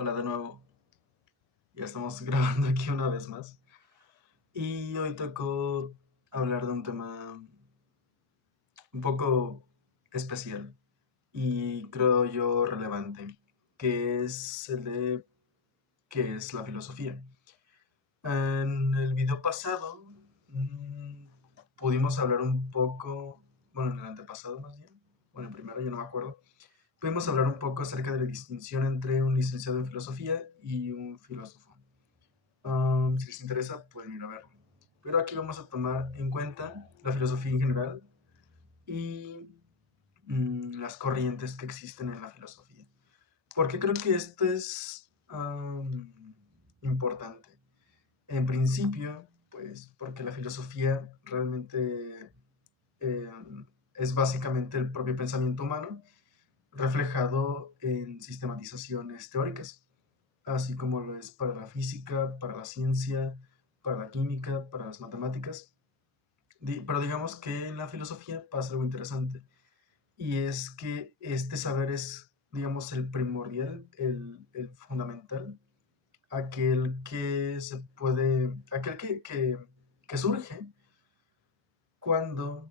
Hola de nuevo, ya estamos grabando aquí una vez más. Y hoy tocó hablar de un tema un poco especial y creo yo relevante, que es el de qué es la filosofía. En el video pasado pudimos hablar un poco, bueno, en el antepasado más bien, o en el primero, yo no me acuerdo, pudimos hablar un poco acerca de la distinción entre un licenciado en filosofía y un filósofo. Si les interesa, pueden ir a verlo. Pero aquí vamos a tomar en cuenta la filosofía en general y las corrientes que existen en la filosofía. Porque creo que esto es importante. En principio, pues porque la filosofía realmente eh, es básicamente el propio pensamiento humano reflejado en sistematizaciones teóricas, así como lo es para la física, para la ciencia, para la química, para las matemáticas. Pero digamos que en la filosofía pasa algo interesante, y es que este saber es, digamos, el primordial, el fundamental, aquel que surge cuando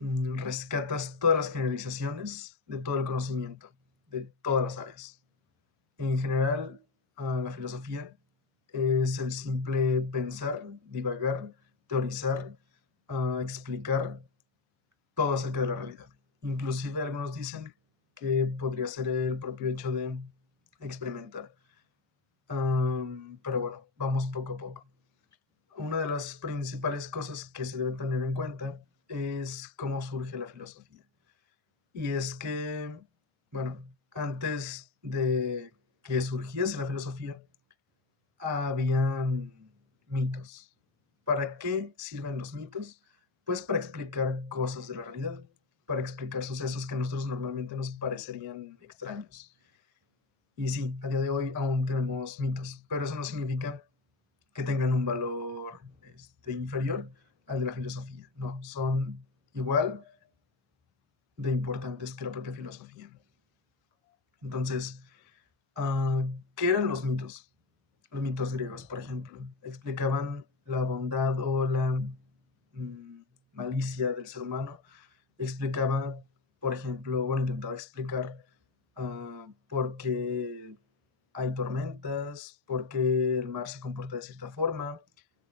rescatas todas las generalizaciones de todo el conocimiento, de todas las áreas. En general, la filosofía es el simple pensar, divagar, teorizar, explicar todo acerca de la realidad. Inclusive algunos dicen que podría ser el propio hecho de experimentar. Pero bueno, vamos poco a poco. Una de las principales cosas que se debe tener en cuenta es cómo surge la filosofía. Y es que, bueno, antes de que surgiese la filosofía, habían mitos. ¿Para qué sirven los mitos? Pues para explicar cosas de la realidad, para explicar sucesos que a nosotros normalmente nos parecerían extraños. Y sí, a día de hoy aún tenemos mitos, pero eso no significa que tengan un valor inferior al de la filosofía. No, son igual de importantes que la propia filosofía. Entonces, ¿qué eran los mitos? Los mitos griegos, por ejemplo, explicaban la bondad o la malicia del ser humano. Explicaba, por ejemplo, bueno, intentaba explicar por qué hay tormentas, por qué el mar se comporta de cierta forma,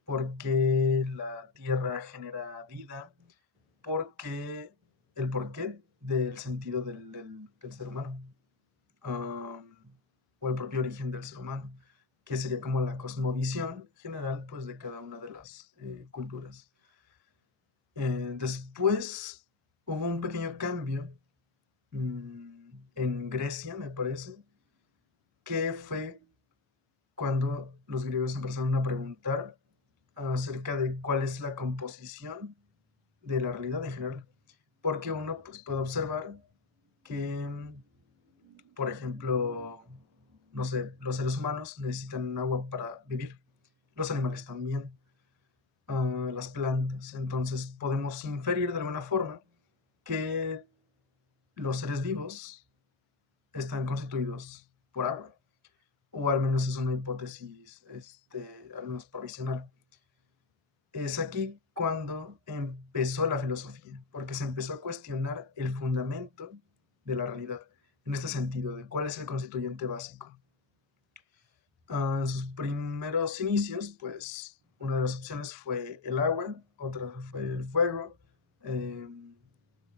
por qué la tierra genera vida, por qué el porqué del sentido del ser humano, o el propio origen del ser humano, que sería como la cosmovisión general pues, de cada una de las culturas. Después hubo un pequeño cambio en Grecia, me parece, que fue cuando los griegos empezaron a preguntar acerca de cuál es la composición de la realidad en general. Porque uno pues, puede observar que, por ejemplo, no sé, los seres humanos necesitan agua para vivir, los animales también, las plantas. Entonces podemos inferir de alguna forma que los seres vivos están constituidos por agua, o al menos es una hipótesis, al menos provisional. Es aquí cuando empezó la filosofía, porque se empezó a cuestionar el fundamento de la realidad, en este sentido, de cuál es el constituyente básico. En sus primeros inicios, pues una de las opciones fue el agua, otra fue el fuego, eh,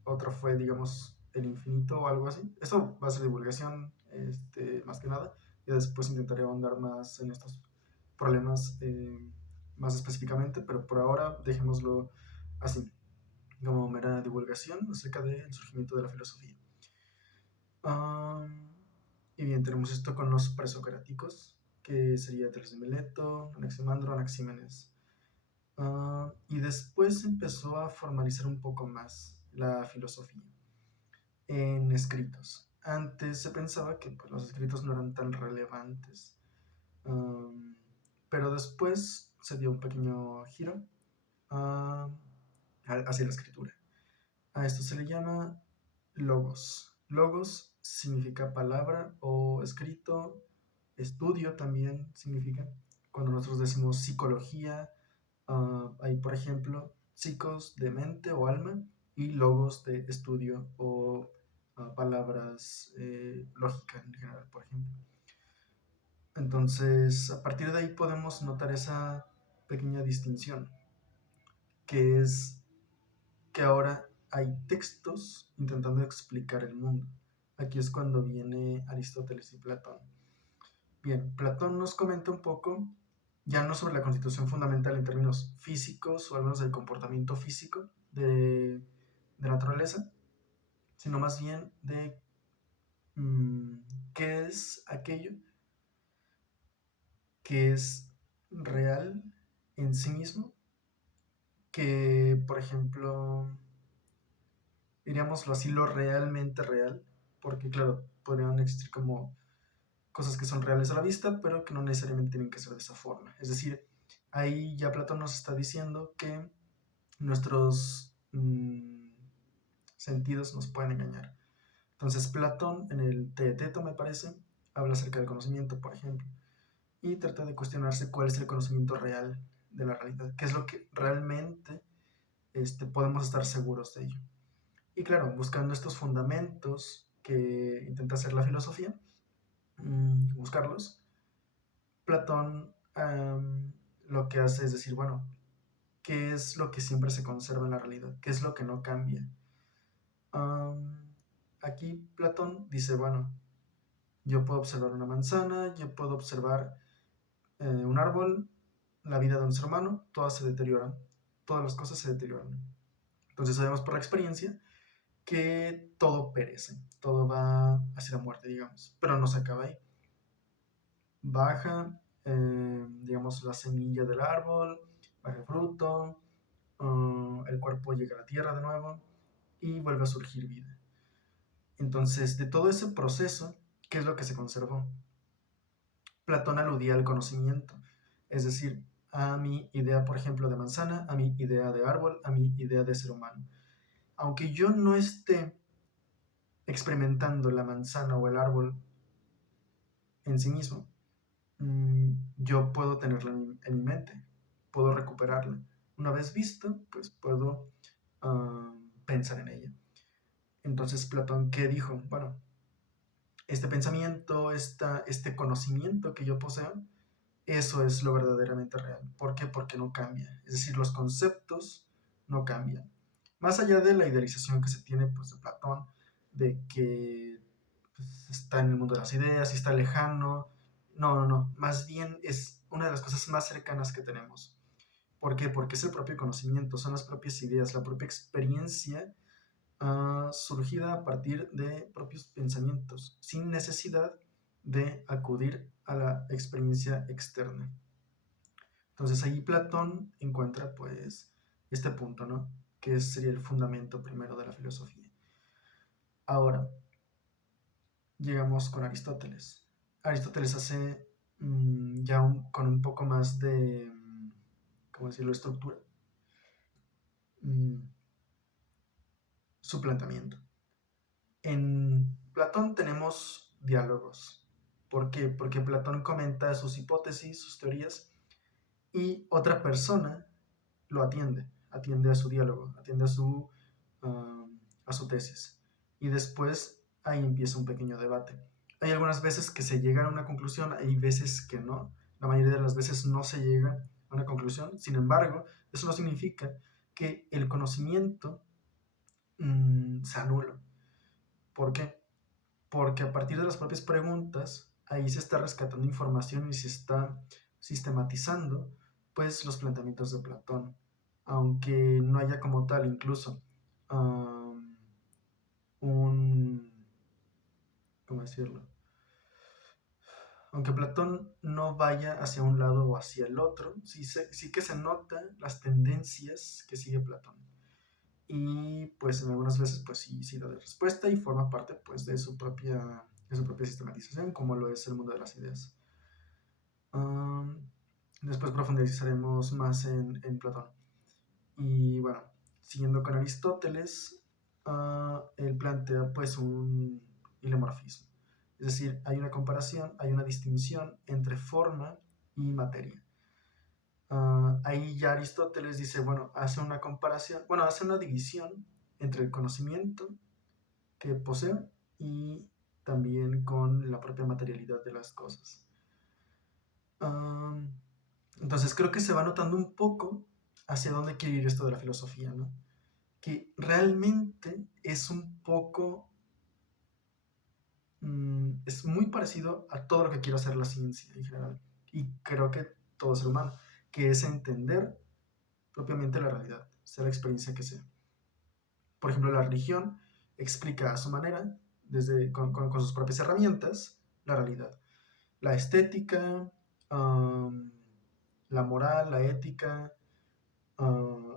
otra fue, digamos, el infinito o algo así. Esto va a ser divulgación, más que nada. Y después intentaré ahondar más en estos problemas más específicamente, pero por ahora dejémoslo así, como mera divulgación acerca del surgimiento de la filosofía. Um, y bien, tenemos esto con los presocráticos, que sería Tales de Mileto, Anaximandro, Anaxímenes. Y después empezó a formalizar un poco más la filosofía en escritos. Antes se pensaba que pues, los escritos no eran tan relevantes, um, pero después se dio un pequeño giro um, hacia la escritura. A esto se le llama logos. Logos significa palabra o escrito, estudio también significa. Cuando nosotros decimos psicología, hay, por ejemplo, psicos de mente o alma y logos de estudio o palabras lógica en general, por ejemplo. Entonces, a partir de ahí podemos notar esa pequeña distinción, que es que ahora hay textos intentando explicar el mundo. Aquí es cuando viene Aristóteles y Platón. Bien, Platón nos comenta un poco, ya no sobre la constitución fundamental en términos físicos o al menos del comportamiento físico de naturaleza, sino más bien de qué es aquello que es real en sí mismo, que por ejemplo, diríamoslo así, lo realmente real, porque claro, podrían existir como cosas que son reales a la vista, pero que no necesariamente tienen que ser de esa forma. Es decir, ahí ya Platón nos está diciendo que nuestros sentidos nos pueden engañar. Entonces Platón en el Teeteto, me parece, habla acerca del conocimiento, por ejemplo, y trata de cuestionarse cuál es el conocimiento real de la realidad, qué es lo que realmente podemos estar seguros de ello. Y claro, buscando estos fundamentos que intenta hacer la filosofía, buscarlos, Platón lo que hace es decir, bueno, ¿qué es lo que siempre se conserva en la realidad? ¿Qué es lo que no cambia? Aquí Platón dice, bueno, yo puedo observar una manzana, yo puedo observar un árbol, la vida de un ser humano, todas se deterioran, todas las cosas se deterioran. Entonces sabemos por la experiencia que todo perece, todo va hacia la muerte, digamos, pero no se acaba ahí. Baja, digamos, la semilla del árbol, baja el fruto, el cuerpo llega a la tierra de nuevo y vuelve a surgir vida. Entonces, de todo ese proceso, ¿qué es lo que se conservó? Platón aludía al conocimiento, es decir, a mi idea, por ejemplo, de manzana, a mi idea de árbol, a mi idea de ser humano. Aunque yo no esté experimentando la manzana o el árbol en sí mismo, yo puedo tenerla en mi mente, puedo recuperarla. Una vez visto, pues puedo pensar en ella. Entonces Platón, ¿qué dijo? Bueno, este pensamiento, este conocimiento que yo poseo, eso es lo verdaderamente real. ¿Por qué? Porque no cambia. Es decir, los conceptos no cambian. Más allá de la idealización que se tiene pues, de Platón, de que pues, está en el mundo de las ideas y está lejano. No, no, no. Más bien es una de las cosas más cercanas que tenemos. ¿Por qué? Porque es el propio conocimiento, son las propias ideas, la propia experiencia surgida a partir de propios pensamientos, sin necesidad de acudir a la experiencia externa. Entonces ahí Platón encuentra pues este punto, ¿no? Que sería el fundamento primero de la filosofía. Ahora, llegamos con Aristóteles. Aristóteles hace ya con un poco más de, ¿cómo decirlo?, estructura, su planteamiento. En Platón tenemos diálogos. ¿Por qué? Porque Platón comenta sus hipótesis, sus teorías, y otra persona lo atiende a su diálogo, atiende a su tesis. Y después ahí empieza un pequeño debate. Hay algunas veces que se llega a una conclusión, hay veces que no. La mayoría de las veces no se llega a una conclusión. Sin embargo, eso no significa que el conocimiento sea nulo. ¿Por qué? Porque a partir de las propias preguntas, ahí se está rescatando información y se está sistematizando pues los planteamientos de Platón, aunque no haya como tal incluso un, ¿cómo decirlo? Aunque Platón no vaya hacia un lado o hacia el otro, sí que se notan las tendencias que sigue Platón. Y pues en algunas veces pues sí da de respuesta y forma parte pues de su propia sistematización, como lo es el mundo de las ideas. Después profundizaremos más en Platón. Y bueno, siguiendo con Aristóteles, él plantea pues un hilemorfismo. Es decir, hay una comparación, hay una distinción entre forma y materia. Ahí ya Aristóteles dice, bueno, hace una comparación, bueno, hace una división entre el conocimiento que posee y también con la propia materialidad de las cosas. Entonces creo que se va notando un poco hacia dónde quiere ir esto de la filosofía, ¿no? Que realmente es un poco, es muy parecido a todo lo que quiere hacer la ciencia en general. Y creo que todo ser humano, que es entender propiamente la realidad, sea la experiencia que sea. Por ejemplo, la religión explica a su manera, con sus propias herramientas, la realidad. La estética, la moral, la ética,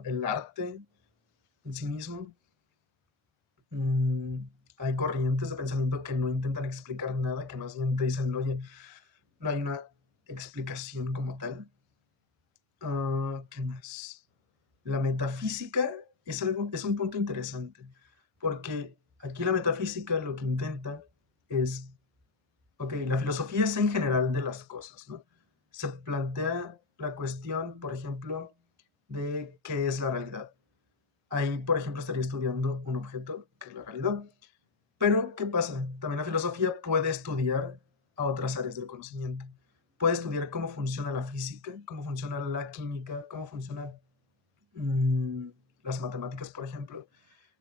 el arte en sí mismo. Hay corrientes de pensamiento que no intentan explicar nada, que más bien te dicen, oye, no hay una explicación como tal. ¿Qué más? La metafísica es un punto interesante, porque aquí la metafísica lo que intenta es, ok, la filosofía es en general de las cosas, ¿no? Se plantea la cuestión, por ejemplo, de qué es la realidad. Ahí, por ejemplo, estaría estudiando un objeto, que es la realidad. Pero, ¿qué pasa? También la filosofía puede estudiar a otras áreas del conocimiento. Puede estudiar cómo funciona la física, cómo funciona la química, cómo funcionan mmm, las matemáticas, por ejemplo.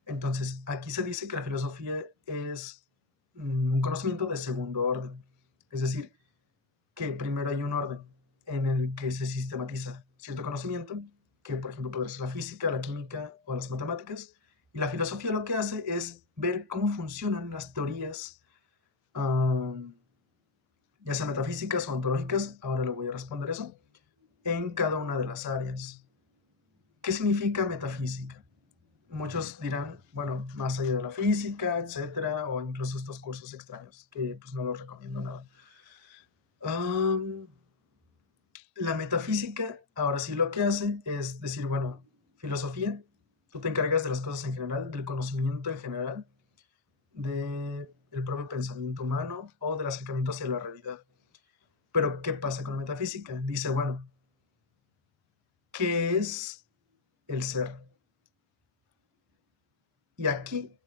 Entonces, aquí se dice que la filosofía es un conocimiento de segundo orden. Es decir, que primero hay un orden en el que se sistematiza cierto conocimiento, que por ejemplo podría ser la física, la química o las matemáticas, y la filosofía lo que hace es ver cómo funcionan las teorías, um, ya sean metafísicas o ontológicas, ahora le voy a responder eso, en cada una de las áreas. ¿Qué significa metafísica? Muchos dirán, bueno, más allá de la física, etcétera, o incluso estos cursos extraños, que pues no los recomiendo nada. La metafísica, ahora sí lo que hace es decir, bueno, filosofía, tú te encargas de las cosas en general, del conocimiento en general, del propio pensamiento humano o del acercamiento hacia la realidad. Pero, ¿qué pasa con la metafísica? Dice, bueno, ¿qué es el ser? Y aquí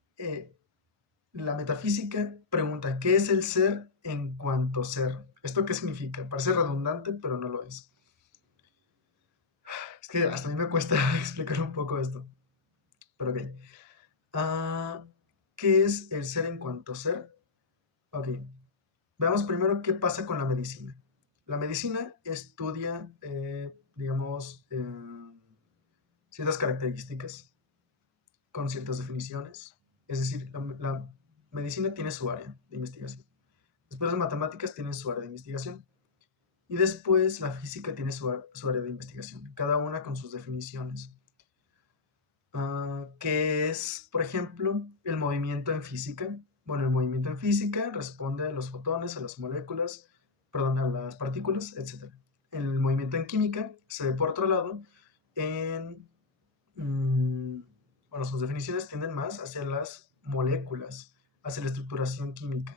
la metafísica pregunta, ¿qué es el ser en cuanto ser? ¿Esto qué significa? Parece redundante, pero no lo es. Es que hasta a mí me cuesta explicar un poco esto. Pero ok. ¿Qué es el ser en cuanto ser? Ok. Veamos primero qué pasa con la medicina. La medicina estudia, digamos, ciertas características con ciertas definiciones. Es decir, la medicina tiene su área de investigación. Después las matemáticas tienen su área de investigación. Y después la física tiene su área de investigación, cada una con sus definiciones. ¿Qué es, por ejemplo, el movimiento en física? Bueno, el movimiento en física responde a los fotones, a las moléculas, perdón, a las partículas, etc. El movimiento en química se ve por otro lado en, bueno, sus definiciones tienden más hacia las moléculas, hacia la estructuración química.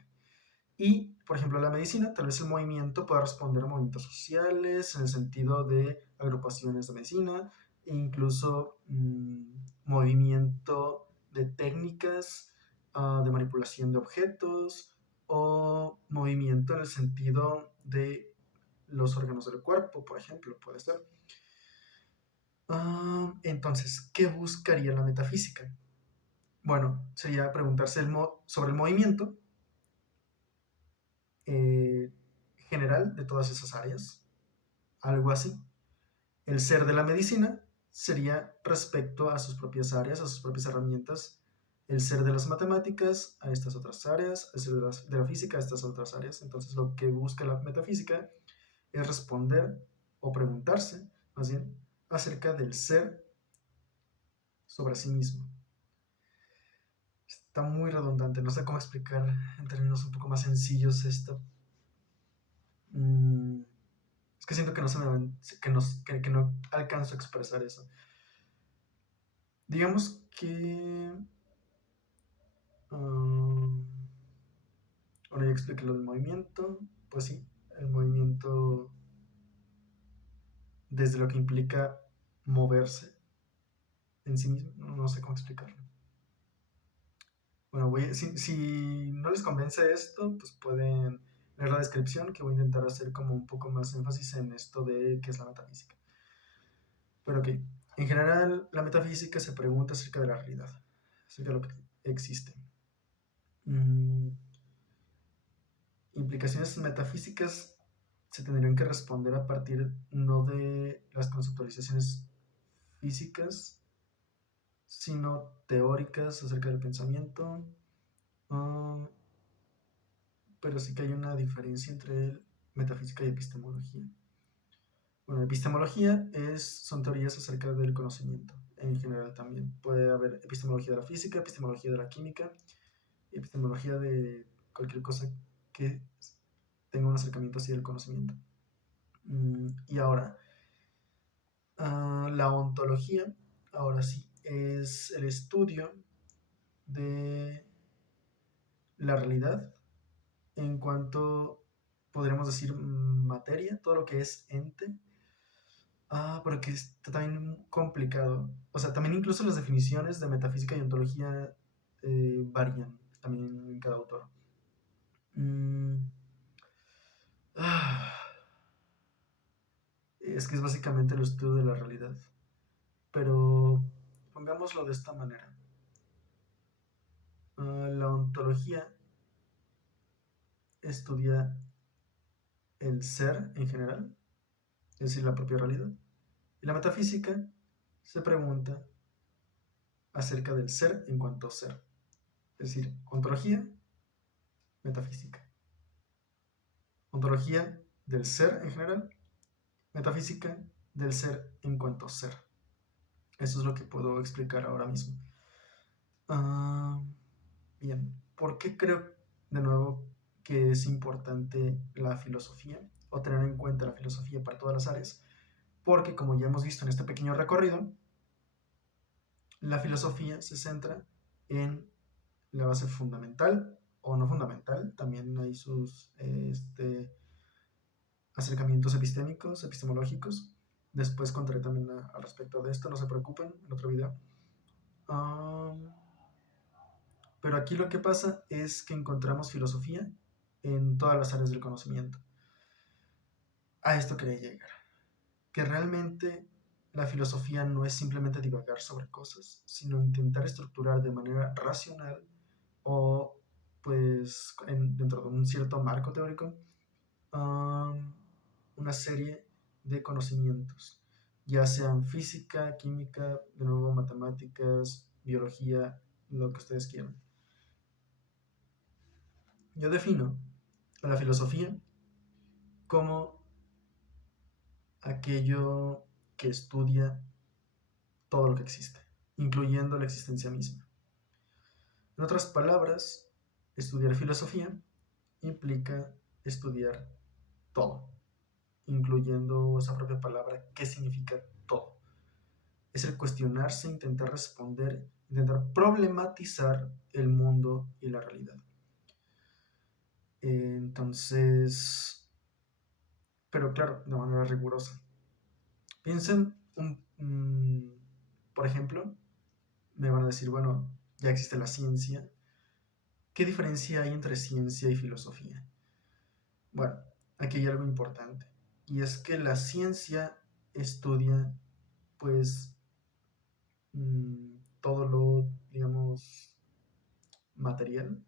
Y, por ejemplo, la medicina, tal vez el movimiento pueda responder a movimientos sociales, en el sentido de agrupaciones de medicina, e incluso movimiento de técnicas de manipulación de objetos, o movimiento en el sentido de los órganos del cuerpo, por ejemplo, puede ser. Entonces, ¿qué buscaría la metafísica? Bueno, sería preguntarse sobre el movimiento, general de todas esas áreas, algo así. El ser de la medicina sería respecto a sus propias áreas, a sus propias herramientas. El ser de las matemáticas a estas otras áreas, el ser de la física a estas otras áreas. Entonces lo que busca la metafísica es responder o preguntarse, más bien, acerca del ser sobre sí mismo. Está muy redundante, no sé cómo explicar en términos un poco más sencillos esto. Es que siento que no se me van, que no alcanzo a expresar eso. Digamos que... Bueno, ya expliqué lo del movimiento. Pues sí, el movimiento desde lo que implica moverse en sí mismo, no sé cómo explicarlo. Bueno, si no les convence esto, pues pueden leer la descripción, que voy a intentar hacer como un poco más énfasis en esto de qué es la metafísica. Pero ok, en general la metafísica se pregunta acerca de la realidad, acerca de lo que existe. Implicaciones metafísicas se tendrían que responder a partir no de las conceptualizaciones físicas, sino teóricas acerca del pensamiento. Uh, pero sí que hay una diferencia entre metafísica y epistemología. Bueno, epistemología son teorías acerca del conocimiento en general también. Puede haber epistemología de la física, epistemología de la química, epistemología de cualquier cosa que tenga un acercamiento hacia el conocimiento. Y ahora, la ontología, ahora sí, es el estudio de la realidad en cuanto, podríamos decir, materia, todo lo que es ente. Porque está también complicado. O sea, también incluso las definiciones de metafísica y ontología varían también en cada autor. Mm, ah, es que es básicamente el estudio de la realidad. Pero pongámoslo de esta manera. La ontología estudia el ser en general, es decir, la propia realidad. Y la metafísica se pregunta acerca del ser en cuanto a ser. Es decir, ontología, metafísica. Ontología del ser en general, metafísica del ser en cuanto a ser. Eso es lo que puedo explicar ahora mismo. Bien, ¿por qué creo de nuevo que es importante la filosofía o tener en cuenta la filosofía para todas las áreas? Porque como ya hemos visto en este pequeño recorrido, la filosofía se centra en la base fundamental o no fundamental, también hay sus acercamientos epistémicos, epistemológicos. Después contaré también al respecto de esto, no se preocupen, en otro video. Pero aquí lo que pasa es que encontramos filosofía en todas las áreas del conocimiento. A esto quería llegar. Que realmente la filosofía no es simplemente divagar sobre cosas, sino intentar estructurar de manera racional o pues dentro de un cierto marco teórico una serie de conocimientos, ya sean física, química, de nuevo matemáticas, biología, lo que ustedes quieran. Yo defino a la filosofía como aquello que estudia todo lo que existe, incluyendo la existencia misma. En otras palabras, estudiar filosofía implica estudiar todo, incluyendo esa propia palabra, ¿qué significa todo? Es el cuestionarse, intentar responder, intentar problematizar el mundo y la realidad. Entonces, pero claro, de manera rigurosa. Piensen, por ejemplo, me van a decir, bueno, ya existe la ciencia. ¿Qué diferencia hay entre ciencia y filosofía? Bueno, aquí hay algo importante. Y es que la ciencia estudia, pues, todo lo, digamos, material,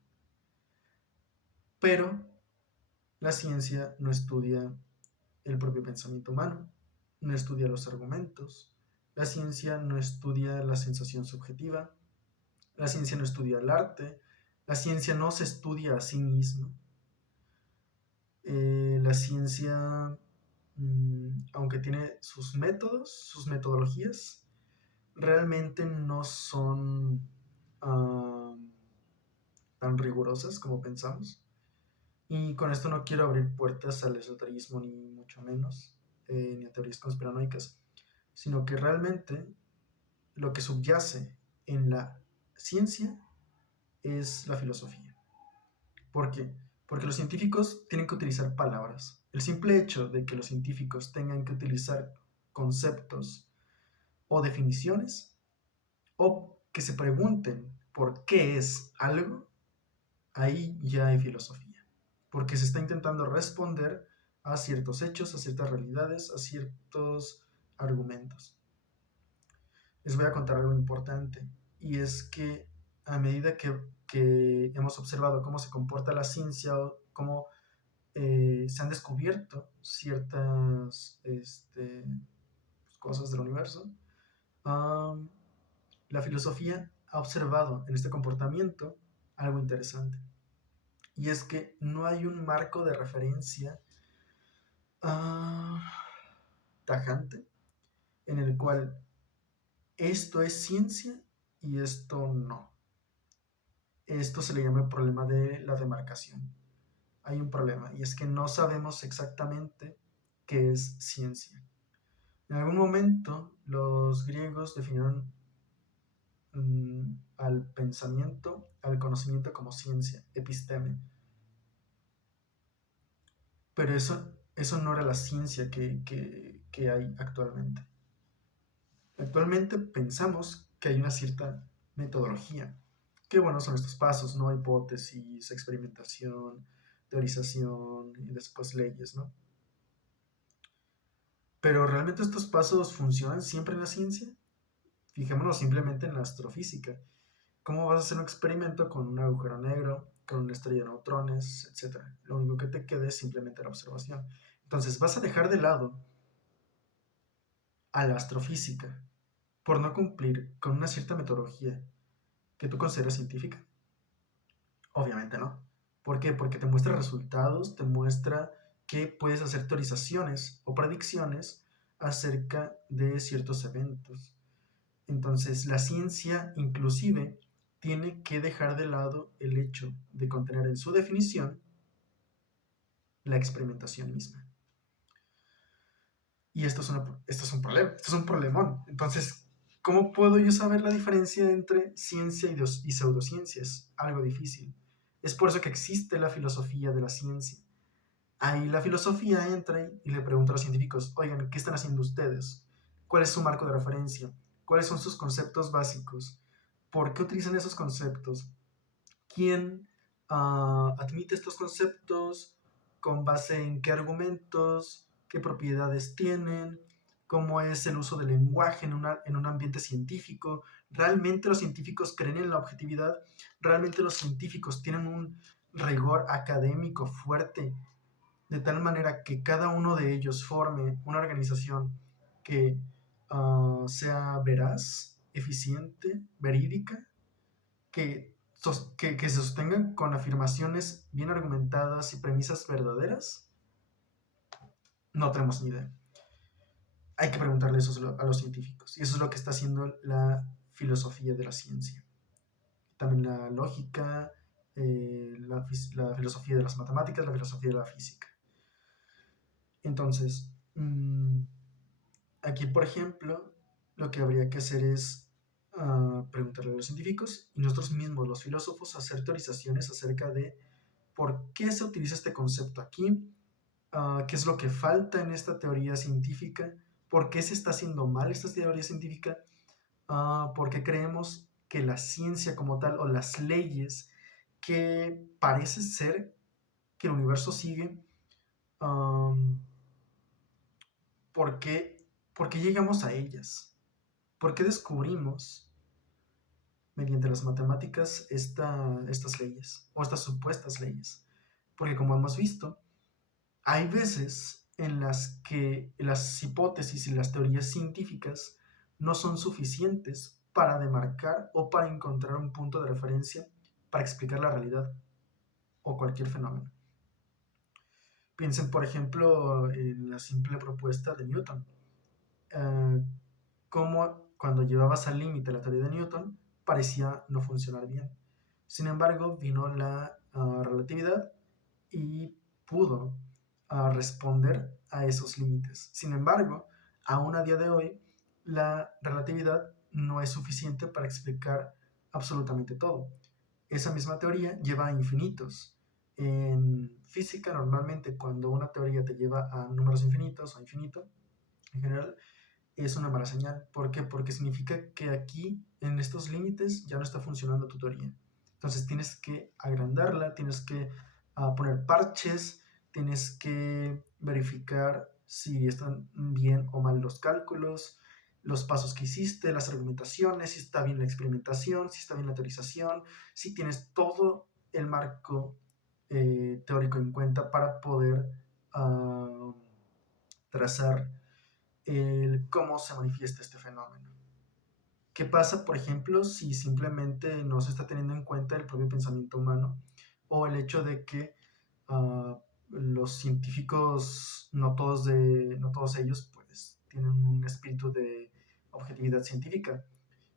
pero la ciencia no estudia el propio pensamiento humano, no estudia los argumentos, la ciencia no estudia la sensación subjetiva, la ciencia no estudia el arte, la ciencia no se estudia a sí misma. La ciencia, aunque tiene sus métodos, sus metodologías, realmente no son tan rigurosas como pensamos. Y con esto no quiero abrir puertas al esoterismo, ni mucho menos, ni a teorías conspiranoicas, sino que realmente lo que subyace en la ciencia es la filosofía. ¿Por qué? Porque los científicos tienen que utilizar palabras. El simple hecho de que los científicos tengan que utilizar conceptos o definiciones, o que se pregunten por qué es algo, ahí ya hay filosofía. Porque se está intentando responder a ciertos hechos, a ciertas realidades, a ciertos argumentos. Les voy a contar algo importante, y es que a medida que hemos observado cómo se comporta la ciencia, o cómo se han descubierto ciertas cosas del universo, um, la filosofía ha observado en este comportamiento algo interesante. Y es que no hay un marco de referencia uh, tajante en el cual esto es ciencia y esto no. Esto se le llama el problema de la demarcación. Hay un problema, y es que no sabemos exactamente qué es ciencia. En algún momento los griegos definieron al pensamiento, al conocimiento como ciencia, episteme. Pero eso no era la ciencia que hay actualmente. Actualmente pensamos que hay una cierta metodología. Qué bueno son estos pasos, ¿no? Hipótesis, experimentación, teorización y después leyes, ¿no? Pero ¿realmente estos pasos funcionan siempre en la ciencia? Fijémonos simplemente en la astrofísica. ¿Cómo vas a hacer un experimento con un agujero negro, con una estrella de neutrones, etcétera? Lo único que te queda es simplemente la observación. Entonces, ¿vas a dejar de lado a la astrofísica por no cumplir con una cierta metodología que tú consideras científica? Obviamente no. ¿Por qué? Porque te muestra resultados, te muestra que puedes hacer teorizaciones o predicciones acerca de ciertos eventos. Entonces, la ciencia inclusive tiene que dejar de lado el hecho de contener en su definición la experimentación misma. Y esto es un problema, esto es un problemón. Entonces, ¿cómo puedo yo saber la diferencia entre ciencia y pseudociencia? Es algo difícil. Es por eso que existe la filosofía de la ciencia. Ahí la filosofía entra y le pregunta a los científicos, oigan, ¿qué están haciendo ustedes? ¿Cuál es su marco de referencia? ¿Cuáles son sus conceptos básicos? ¿Por qué utilizan esos conceptos? ¿Quién admite estos conceptos? ¿Con base en qué argumentos? ¿Qué propiedades tienen? ¿Cómo es el uso del lenguaje en un ambiente científico? ¿Realmente los científicos creen en la objetividad? ¿Realmente los científicos tienen un rigor académico fuerte, de tal manera que cada uno de ellos forme una organización que sea veraz, eficiente, verídica, que se sostengan con afirmaciones bien argumentadas y premisas verdaderas? No tenemos ni idea. Hay que preguntarle eso a los científicos. Y eso es lo que está haciendo la filosofía de la ciencia. También la lógica, la filosofía de las matemáticas, la filosofía de la física. Entonces, aquí, por ejemplo, lo que habría que hacer es preguntarle a los científicos y nosotros mismos, los filósofos, hacer teorizaciones acerca de por qué se utiliza este concepto aquí, qué es lo que falta en esta teoría científica, por qué se está haciendo mal esta teoría científica, por qué creemos que la ciencia como tal o las leyes que parece ser que el universo sigue, ¿por qué llegamos a ellas? ¿Por qué descubrimos mediante las matemáticas estas leyes o estas supuestas leyes? Porque como hemos visto, hay veces en las que las hipótesis y las teorías científicas no son suficientes para demarcar o para encontrar un punto de referencia para explicar la realidad o cualquier fenómeno. Piensen, por ejemplo, en la simple propuesta de Newton. Cómo cuando llevabas al límite la teoría de Newton parecía no funcionar bien. Sin embargo, vino la relatividad y pudo responder a esos límites. Sin embargo, aún a día de hoy, la relatividad no es suficiente para explicar absolutamente todo. Esa misma teoría lleva a infinitos. En física, normalmente cuando una teoría te lleva a números infinitos o infinito, en general, es una mala señal. ¿Por qué? Porque significa que aquí, en estos límites, ya no está funcionando tu teoría. Entonces tienes que agrandarla, tienes que poner parches, tienes que verificar si están bien o mal los cálculos, los pasos que hiciste, las argumentaciones, si está bien la experimentación, si está bien la teorización, si tienes todo el marco teórico en cuenta para poder trazar el cómo se manifiesta este fenómeno. ¿Qué pasa, por ejemplo, si simplemente no se está teniendo en cuenta el propio pensamiento humano o el hecho de que los científicos, no todos ellos, pues tienen un espíritu de objetividad científica?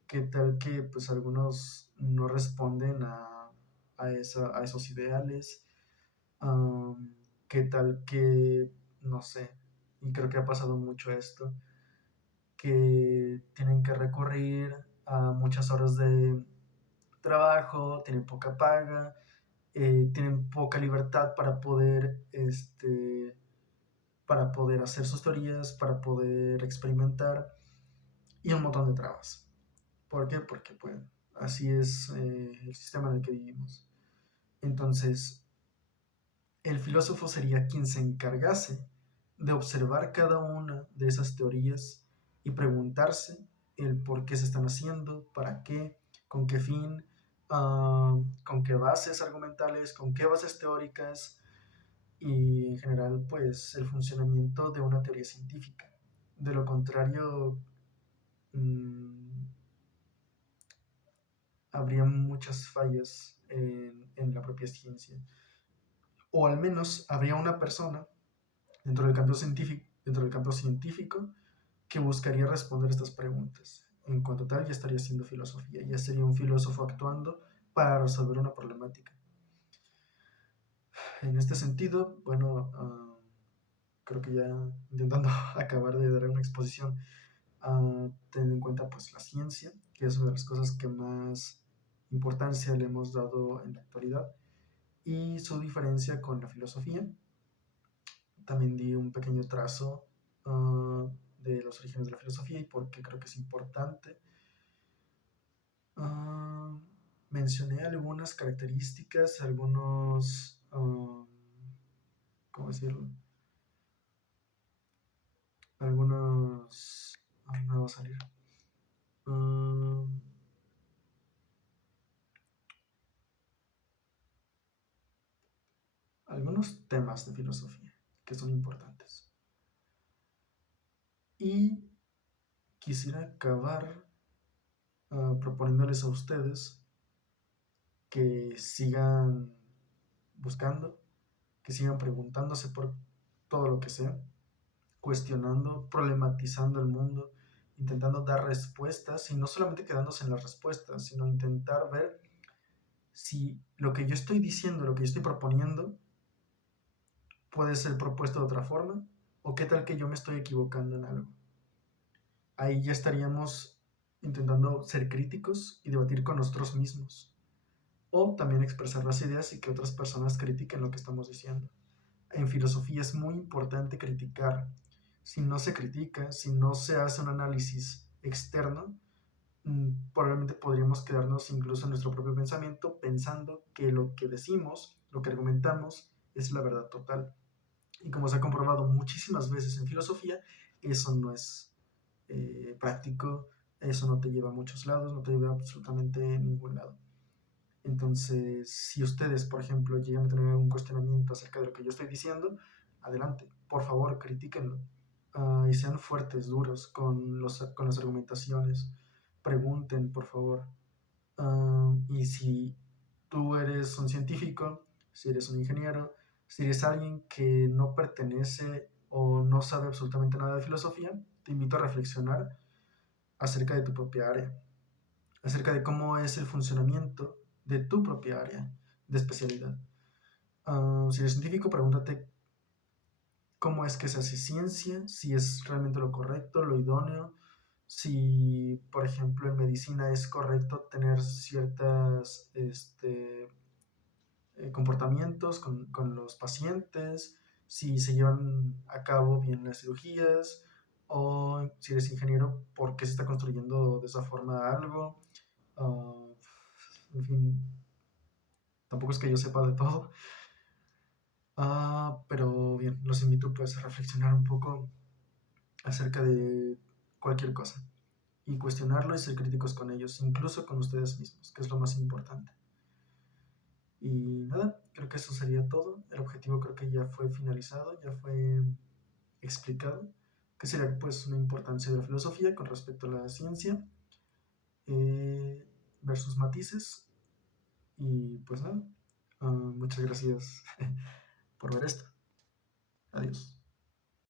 ¿Qué tal que pues algunos no responden a esos ideales? Um, ¿Qué tal que, no sé, y creo que ha pasado mucho esto, que tienen que recurrir a muchas horas de trabajo, tienen poca paga, tienen poca libertad para poder hacer sus teorías, para poder experimentar y un montón de trabas? ¿Por qué? Porque pues así es el sistema en el que vivimos. Entonces, el filósofo sería quien se encargase de observar cada una de esas teorías y preguntarse el por qué se están haciendo, para qué, con qué fin, con qué bases argumentales, con qué bases teóricas y en general pues el funcionamiento de una teoría científica. De lo contrario, mmm, habría muchas fallas en la propia ciencia. O al menos habría una persona dentro del campo científico que buscaría responder estas preguntas. En cuanto tal, ya estaría haciendo filosofía, ya sería un filósofo actuando para resolver una problemática. En este sentido, bueno, creo que ya intentando acabar de dar una exposición, teniendo en cuenta pues la ciencia, que es una de las cosas que más importancia le hemos dado en la actualidad, y su diferencia con la filosofía. También di un pequeño trazo de los orígenes de la filosofía y por qué creo que es importante. Uh, Mencioné algunas características, algunos, ¿cómo decirlo? Algunos, me va a salir. Uh, Algunos temas de filosofía que son importantes. Y quisiera acabar proponiéndoles a ustedes que sigan buscando, que sigan preguntándose por todo lo que sea, cuestionando, problematizando el mundo, intentando dar respuestas y no solamente quedándose en las respuestas, sino intentar ver si lo que yo estoy diciendo, lo que yo estoy proponiendo, puede ser propuesto de otra forma o qué tal que yo me estoy equivocando en algo. Ahí ya estaríamos intentando ser críticos y debatir con nosotros mismos. O también expresar las ideas y que otras personas critiquen lo que estamos diciendo. En filosofía es muy importante criticar. Si no se critica, si no se hace un análisis externo, probablemente podríamos quedarnos incluso en nuestro propio pensamiento pensando que lo que decimos, lo que argumentamos, es la verdad total. Y como se ha comprobado muchísimas veces en filosofía, eso no es práctico, eso no te lleva a muchos lados, no te lleva a absolutamente ningún lado. Entonces, si ustedes, por ejemplo, llegan a tener algún cuestionamiento acerca de lo que yo estoy diciendo, adelante, por favor, critíquenlo. Y sean fuertes, duros con las argumentaciones. Pregunten, por favor. Y si tú eres un científico, si eres un ingeniero, si eres alguien que no pertenece o no sabe absolutamente nada de filosofía, te invito a reflexionar acerca de tu propia área, acerca de cómo es el funcionamiento de tu propia área de especialidad. Si eres científico, pregúntate cómo es que se hace ciencia, si es realmente lo correcto, lo idóneo, si, por ejemplo, en medicina es correcto tener ciertas comportamientos con los pacientes, si se llevan a cabo bien las cirugías, o si eres ingeniero, por qué se está construyendo de esa forma algo. Uh, en fin, tampoco es que yo sepa de todo. Pero bien, los invito pues a reflexionar un poco acerca de cualquier cosa y cuestionarlo y ser críticos con ellos, incluso con ustedes mismos, que es lo más importante. Y nada, creo que eso sería todo. El objetivo creo que ya fue finalizado, ya fue explicado, que sería pues una importancia de la filosofía con respecto a la ciencia, eh, ver sus matices y pues nada, muchas gracias por ver esto. Adiós.